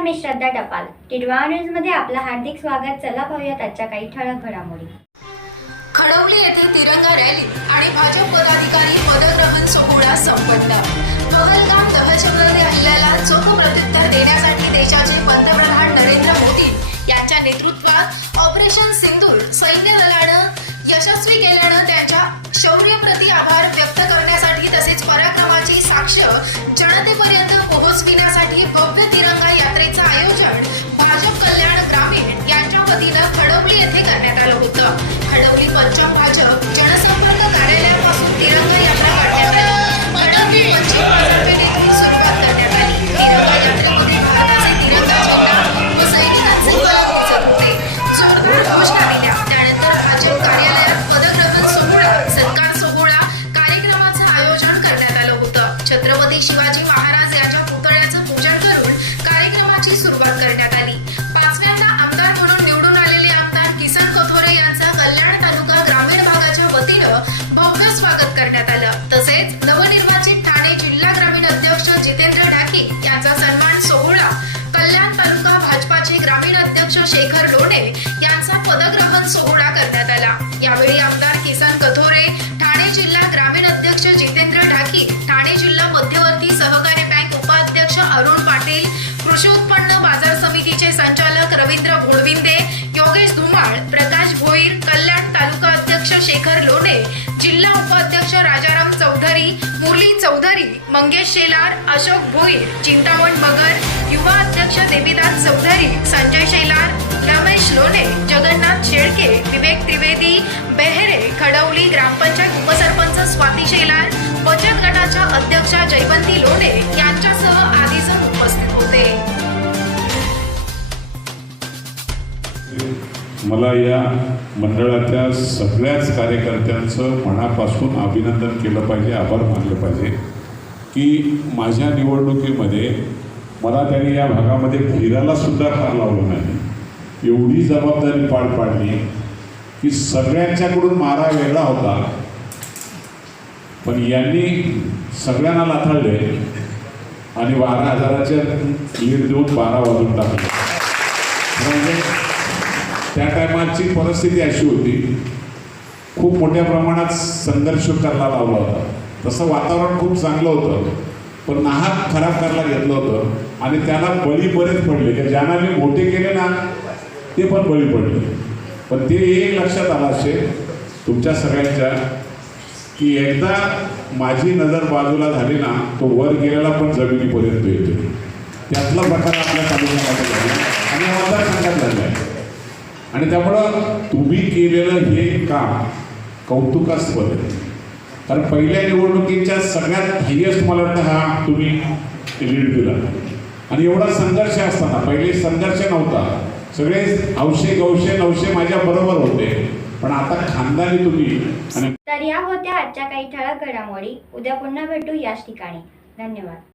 नमस्कार मी श्रद्धा टपाल. टिडवा न्यूजमध्ये आपलं हार्दिक स्वागत. चला पाहूयात आजच्या काही ठळक घडामोडी. खडवली येथे तिरंगा रॅली आणि भाजप पदाधिकारी पदग्रहण सोहळा संपन्न. पहलगाम दहशतवादी हल्ल्याला चोख प्रत्युत्तर देण्यासाठी देशाचे पंतप्रधान नरेंद्र मोदी यांच्या नेतृत्वात ऑपरेशन सिंदूर सैन्य दलानं यशस्वी केल्यानं त्यांच्या शौर्यप्रती आभार व्यक्त करण्यासाठी तसेच पराक्रमाची साक्ष जनतेपर्यंत पोहोचविण्यासाठी भव्य तिरंगा यात्रेचं आयोजन भाजप कल्याण ग्रामीण यांच्या वतीनं खडवली येथे करण्यात आलं होतं. खडवली पंजाब भाजप कार्यक्रमाची करण्यात आली. पाचव्यांदा आमदार म्हणून निवडून आलेले आमदार किसन कथोरे यांचा कल्याण तालुका ग्रामीण भागाच्या वतीनं भव्य स्वागत करण्यात आलं. तसेच नवनिर्वाचित ठाणे जिल्हा ग्रामीण अध्यक्ष जितेंद्र ढाके यांचा सन्मान सोहळा कल्याण तालुका भाजपाचे ग्रामीण अध्यक्ष शेखर लोणे यांचा पदग्रहण सोहळा योगेश प्रकाश भोईर कल्याण तालुका अध्यक्ष शेखर लोणे जिल्हा उपाध्यक्ष राजाराम चौधरी मुरली चौधरी मंगेश शेलार अशोक भोईर चिंतामण मगर युवा अध्यक्ष देवीदास चौधरी संजय शेलार रमेश लोणे जगन्नाथ शेळके विवेक त्रिवेदी बेहरे खडवली ग्रामपंचायत उपसरपंच स्वाती शेलार बचत गटाच्या अध्यक्षा जयवंती लोणे यांच्यासह आदी उपस्थित होते. मला या मंडळाच्या सगळ्याच कार्यकर्त्यांचं मनापासून अभिनंदन केलं पाहिजे आभार मानले पाहिजे की माझ्या निवडणुकीमध्ये मला त्यांनी या भागामध्ये फिरायला सुद्धा फार लावलं नाही. एवढी जबाबदारी पार पाडली की सगळ्यांच्याकडून मारा वेगळा होता. पण यांनी सगळ्यांना लाथाळले आणि बारा हजाराच्या लीड देऊन बारा वाजून टाकले. म्हणजे त्या टायमाची परिस्थिती अशी होती. खूप मोठ्या प्रमाणात संघर्ष करायला लावला होता. तसं वातावरण खूप चांगलं होतं. पण नाहक खराब करायला घेतलं होतं. आणि त्याला बळी बरेच पडले. की ज्यांना मी मोठे केले ना ते पण बळी पडले. पण ते एक लक्षात आलं असे तुमच्या सगळ्यांच्या की एकदा माझी नजर बाजूला झाली ना तो वर गेलेला पण जमिनीपर्यंत येतो त्यातला प्रकार आपल्या तालुक्यामध्ये झाला आणि हा मतदारसंघात झाला आहे आणि त्यामुळं तुम्ही केलेलं हे काम कौतुकास्पद आहे. कारण पहिल्या निवडणुकीच्या सगळ्यात हायेस्ट मला वाटतं हा तुम्ही लीड दिला. आणि एवढा संघर्ष असताना पहिले संघर्ष नव्हता. सगळे हौशे गौशे नवशे माझ्या बरोबर होते. पण आता खानदानी तुम्ही तर या होत्या आजच्या काही ठळक घडामोडी. उद्या पुन्हा भेटू याच ठिकाणी. धन्यवाद.